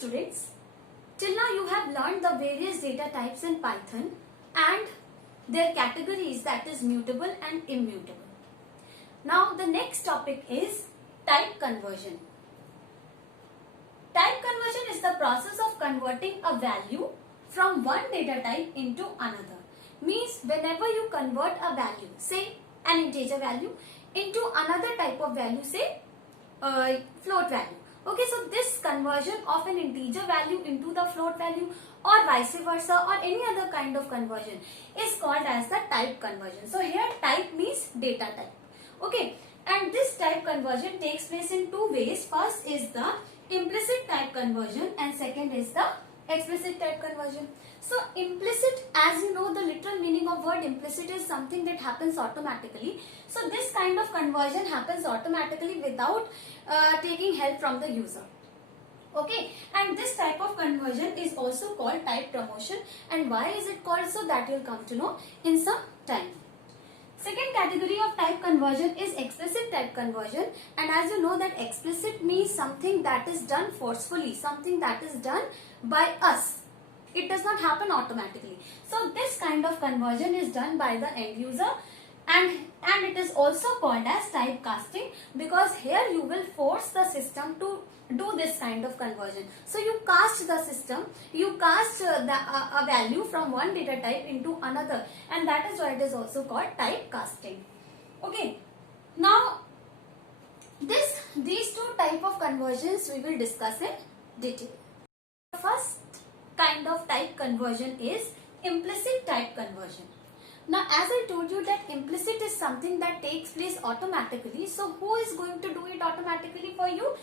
Students, till now you have learned the various data types in Python and their categories, that is mutable and immutable. Now the next topic is type conversion. Type conversion is the process of converting a value from one data type into another. Means whenever you convert a value, say an integer value, into another type of value, say float value. Okay, so this conversion of an integer value into the float value or vice versa or any other kind of conversion is called as the type conversion. So here type means data type. Okay, and this type conversion takes place in two ways. First is the implicit type conversion and second is the explicit type conversion. So implicit, as you know, the literal meaning of word implicit is something that happens automatically. So this kind of conversion happens automatically without taking help from the user. Okay, and this type of conversion is also called type promotion. And why is it called so, that you'll come to know in some time. Second category of type conversion is explicit type conversion, and as you know that explicit means something that is done forcefully, something that is done by us. It does not happen automatically. So this kind of conversion is done by the end user, and it is also called as typecasting, because here you will force the system to do this kind of conversion. So you cast the system, you cast a value from one data type into another, and that is why it is also called typecasting. Okay, now these two type of conversions we will discuss in detail. The first kind of type conversion is implicit type conversion. Now, as I told you that implicit is something that takes place automatically. So who is going to do it automatically for you?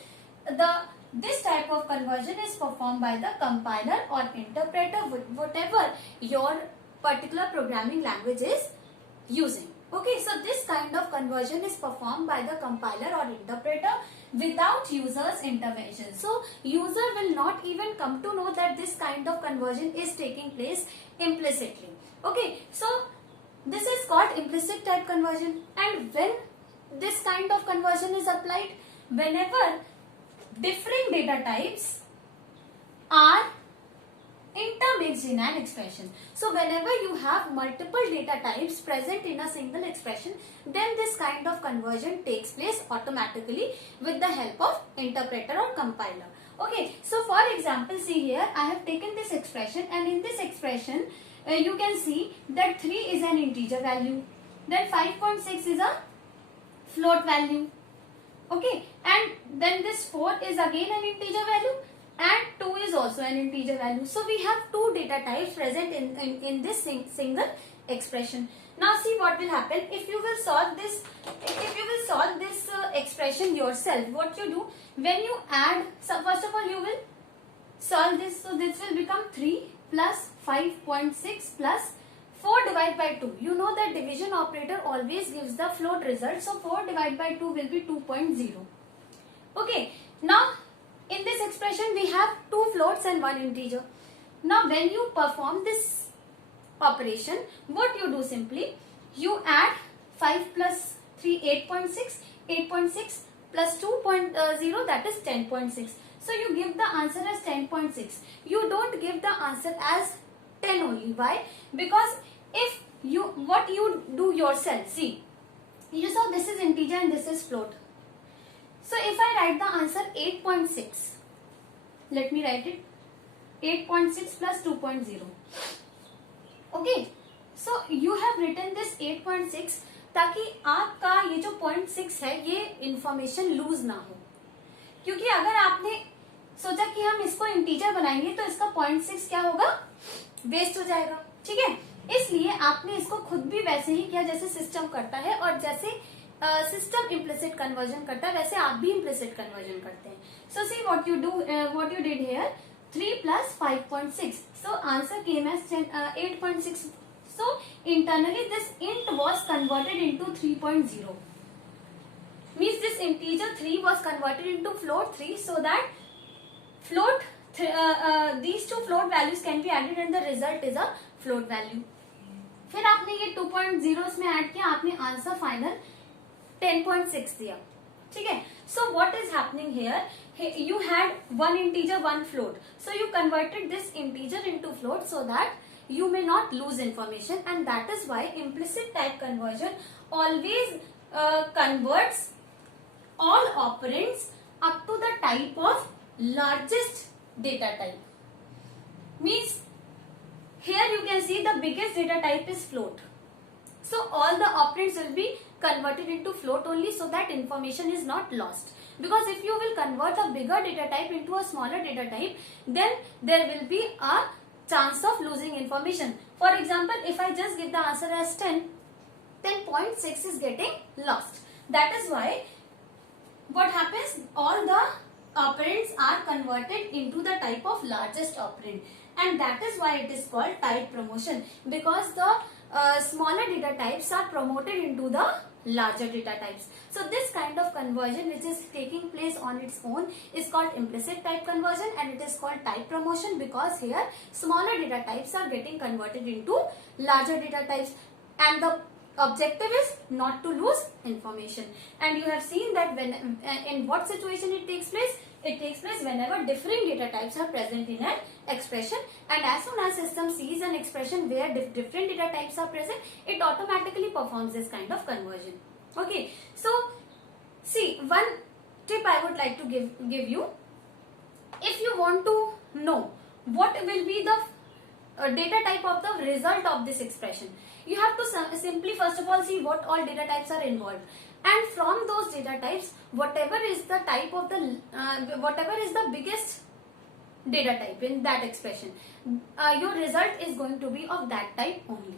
This type of conversion is performed by the compiler or interpreter, whatever your particular programming language is using. Okay, so this kind of conversion is performed by the compiler or interpreter without user's intervention. So user will not even come to know that this kind of conversion is taking place implicitly. Okay, so this is called implicit type conversion. And when this kind of conversion is applied, whenever different data types are intermixed in an expression. So whenever you have multiple data types present in a single expression, then this kind of conversion takes place automatically with the help of interpreter or compiler. Okay, so for example, see here I have taken this expression, and in this expression you can see that 3 is an integer value, then 5.6 is a float value. Okay, and then this 4 is again an integer value, and 2 is also an integer value. So we have two data types present in this single expression. Now see what will happen if you will solve this. If you will solve this expression yourself, what you do when you add, so first of all you will solve this. So this will become 3 plus 5.6 plus 4 divided by 2. You know that division operator always gives the float result. So 4 divided by 2 will be 2.0. Okay, now in this expression we have two floats and one integer. Now when you perform this operation, what you do simply, you add 5 plus 3, 8.6, 8.6 plus 2.0, that is 10.6. So you give the answer as 10.6. You don't give the answer as 10 only. Why? Because if you, what you do yourself, see, you saw this is integer and this is float. So if I write the answer 8.6, let me write it 8.6 plus 2.0. Okay, so you have written this 8.6 ताकि आपका ये जो 0.6 है ये information loose ना हो, क्योंकि अगर आपने सोचा कि हम इसको इंटीजर बनाएंगे तो इसका 0.6 क्या होगा, वेस्ट हो जाएगा. ठीक है, इसलिए आपने इसको खुद भी वैसे ही किया जैसे सिस्टम करता है, और जैसे सिस्टम इम्प्लिसिट कन्वर्जन करता है वैसे आप भी इम्प्लिसिट कन्वर्जन करते हैं. So see what you did here, 3 plus 5.6. So answer came as 8.6. So internally this int was converted into 3.0. Means this integer 3 was converted into float 3, so that float these two float values can be added and the result is a float value. फिर आपने ये 2.0 इसमें add किया, आपने answer final 10.6 दिया. ठीक है, so what is happening here, you had one integer, one float. So you converted this integer into float so that you may not lose information, and that is why implicit type conversion always converts all operands up to the type of largest data type. Means here you can see the biggest data type is float. So all the operands will be converted into float only so that information is not lost. Because if you will convert a bigger data type into a smaller data type, then there will be a chance of losing information. For example, if I just give the answer as 10, then 0.6 is getting lost. That is why what happens, all the operands are converted into the type of largest operand, and that is why it is called type promotion, because the smaller data types are promoted into the larger data types. So this kind of conversion which is taking place on its own is called implicit type conversion, and it is called type promotion because here smaller data types are getting converted into larger data types, and the objective is not to lose information. And you have seen that when in what situation it takes place? It takes place whenever different data types are present in an expression, and as soon as system sees an expression where different data types are present, it automatically performs this kind of conversion. Okay, so see, one tip I would like to give you. If you want to know what will be the data type of the result of this expression, you have to simply first of all see what all data types are involved, and from those data types, whatever is the type of the whatever is the biggest data type in that expression, your result is going to be of that type only.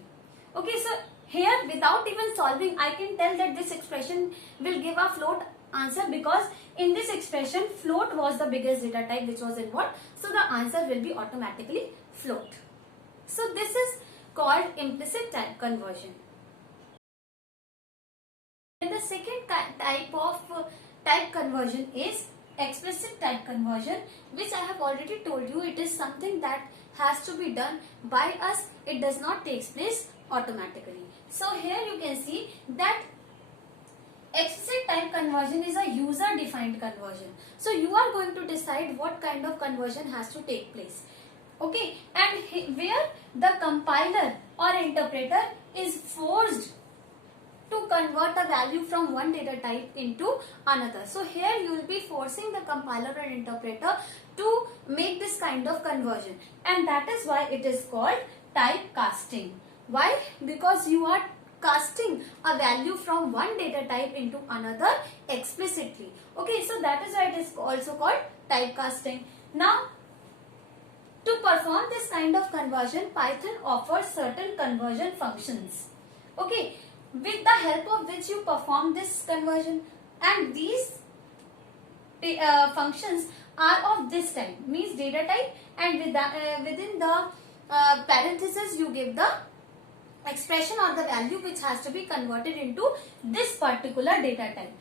Okay, so here without even solving, I can tell that this expression will give a float answer because in this expression float was the biggest data type which was involved, so the answer will be automatically float. So this is called implicit type conversion. And the second type of type conversion is explicit type conversion, which I have already told you, it is something that has to be done by us. It does not take place automatically. So here you can see that explicit type conversion is a user defined conversion. So you are going to decide what kind of conversion has to take place. Okay, and where the compiler or interpreter is forced to convert a value from one data type into another. So here you will be forcing the compiler or interpreter to make this kind of conversion, and that is why it is called typecasting. Why? Because you are casting a value from one data type into another explicitly. Okay, so that is why it is also called typecasting. Now, to perform this kind of conversion, Python offers certain conversion functions. Okay, with the help of which you perform this conversion, and these functions are of this type, means data type, and with within the parenthesis you give the expression or the value which has to be converted into this particular data type.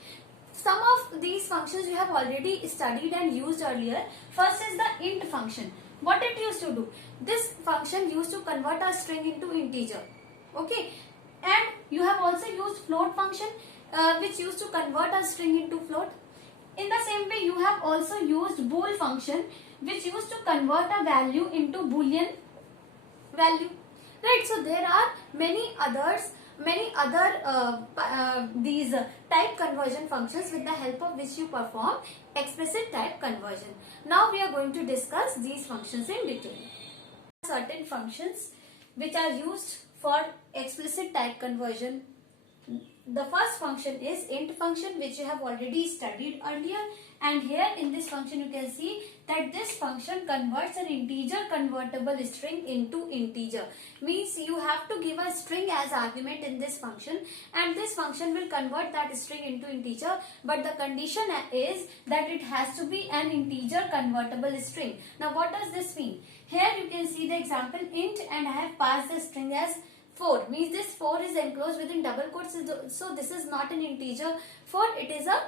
Some of these functions you have already studied and used earlier. First is the int function. What it used to do? This function used to convert a string into integer. Okay, and you have also used float function which used to convert a string into float. In the same way, you have also used bool function which used to convert a value into boolean value. Right, so there are many other these type conversion functions with the help of which you perform explicit type conversion. Now we are going to discuss these functions in detail. Certain functions which are used for explicit type conversion. The first function is int function, which you have already studied earlier, and here in this function you can see that this function converts an integer convertible string into integer. Means you have to give a string as argument in this function, and this function will convert that string into integer, but the condition is that it has to be an integer convertible string. Now what does this mean? Here you can see the example int, and I have passed the string as 4, means this 4 is enclosed within double quotes, so this is not an integer 4, it is a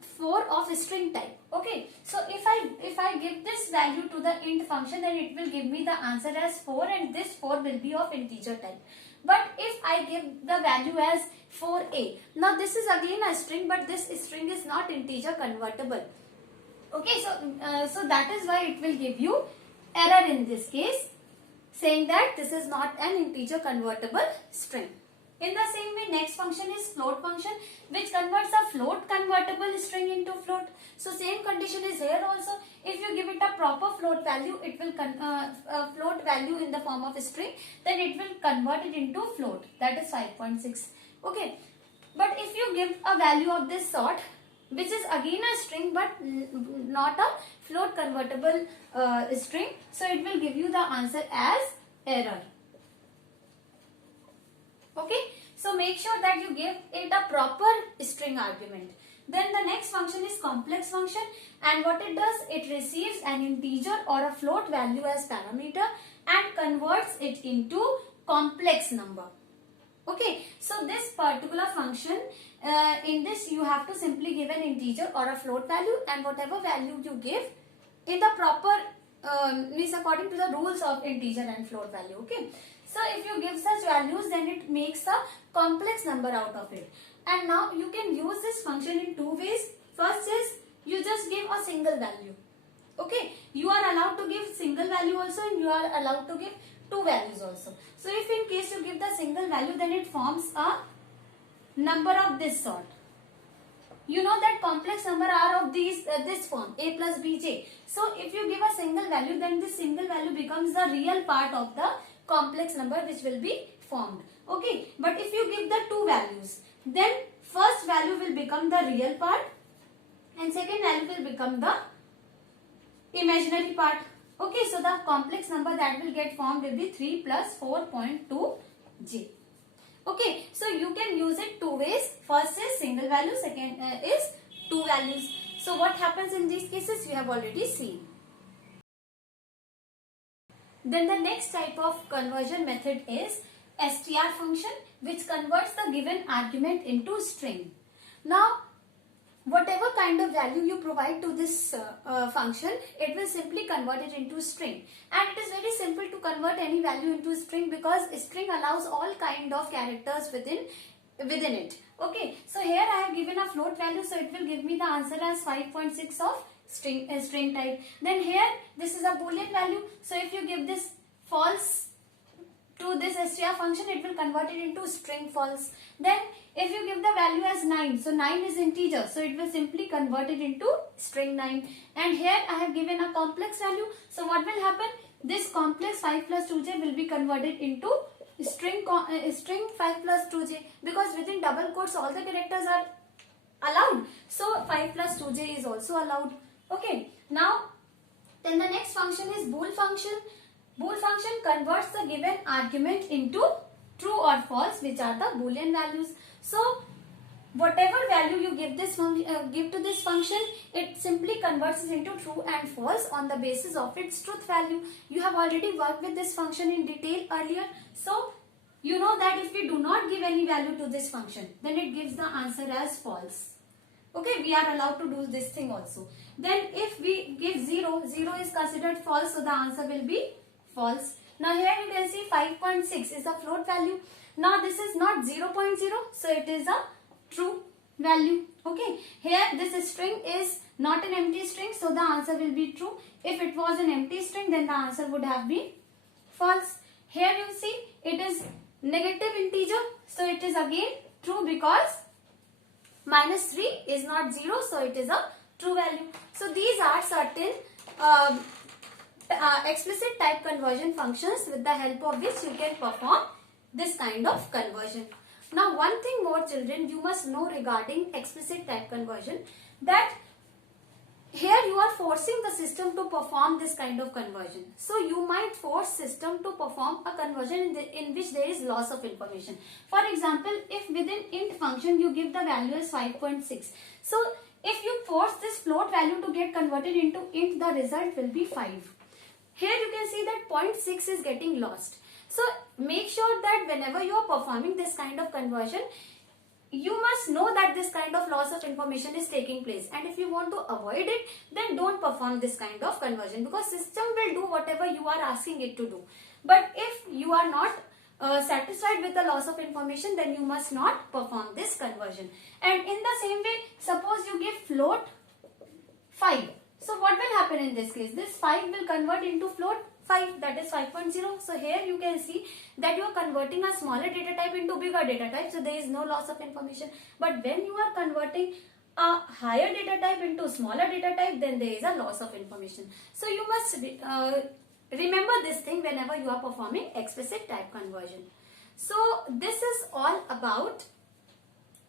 4 of string type. Okay, so if I give this value to the int function, then it will give me the answer as 4, and this 4 will be of integer type. But if I give the value as 4a. Now this is again a string, but this string is not integer convertible. Okay, so that is why it will give you error in this case, saying that this is not an integer convertible string. In the same way, next function is float function, which converts a float convertible string into float. So same condition is here also. If you give it a proper float value, it will float value in the form of a string, then it will convert it into float, that is 5.6. Okay, but if you give a value of this sort, which is again a string but not a float convertible string, so it will give you the answer as error. Okay, so make sure that you give it a proper string argument. Then the next function is complex function, and what it does, it receives an integer or a float value as parameter and converts it into complex number. Okay, so this particular function, in this you have to simply give an integer or a float value, and whatever value you give in the proper means according to the rules of integer and float value. Okay, so if you give such values, then it makes a complex number out of it. And now you can use this function in two ways. First is you just give a single value. Okay, you are allowed to give single value also, and you are allowed to give two values also. So if in case you give the single value, then it forms a number of this sort. You know that complex number are of these this form, a plus bj. So if you give a single value, then this single value becomes the real part of the complex number which will be formed. Okay, but if you give the two values, then first value will become the real part and second value will become the imaginary part. Okay, so the complex number that will get formed will be 3 plus 4.2j. Okay, so you can use it two ways. First is single value, second is two values. So what happens in these cases we have already seen. Then the next type of conversion method is str function, which converts the given argument into string. Now whatever kind of value you provide to this function, it will simply convert it into string. And it is very simple to convert any value into string, because string allows all kind of characters within it. Okay, so here I have given a float value, so it will give me the answer as 5.6 of string type. Then here this is a boolean value, so if you give this false to this str function, it will convert it into string false. Then if you give the value as 9, so 9 is integer, so it will simply convert it into string 9. And here I have given a complex value, so what will happen, this complex 5 plus 2j will be converted into string 5 plus 2j, because within double quotes all the characters are allowed, so 5 plus 2j is also allowed. Okay, now then the next function is bool function. Bool function converts the given argument into true or false, which are the boolean values. So whatever value you give to this function, it simply converts it into true and false on the basis of its truth value. You have already worked with this function in detail earlier, so you know that if we do not give any value to this function, then it gives the answer as false. Okay, we are allowed to do this thing also. Then if we give 0, 0 is considered false, so the answer will be false. Now here you can see 5.6 is a float value. Now this is not 0.0, so it is a true value. Okay, here this string is not an empty string, so the answer will be true. If it was an empty string, then the answer would have been false. Here you see it is negative integer, so it is again true, because minus 3 is not 0, so it is a true value. So these are certain explicit type conversion functions with the help of which you can perform this kind of conversion. Now one thing more, children, you must know regarding explicit type conversion, that here you are forcing the system to perform this kind of conversion. So you might force system to perform a conversion in which there is loss of information. For example, if within int function you give the value as 5.6. So if you force this float value to get converted into int, the result will be 5. Here you can see that 0.6 is getting lost. So make sure that whenever you are performing this kind of conversion, you must know that this kind of loss of information is taking place, and if you want to avoid it, then don't perform this kind of conversion, because system will do whatever you are asking it to do. But if you are not satisfied with the loss of information, then you must not perform this conversion. And in the same way, suppose you give float 5. So what will happen in this case? This 5 will convert into float 5, that is 5.0. So here you can see that you are converting a smaller data type into bigger data type. So there is no loss of information. But when you are converting a higher data type into smaller data type, then there is a loss of information. So you must remember this thing whenever you are performing explicit type conversion. So this is all about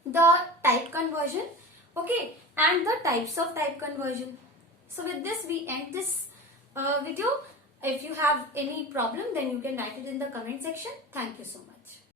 the type conversion, okay, and the types of type conversion. So with this we end this video. If you have any problem, then you can write it in the comment section. Thank you so much.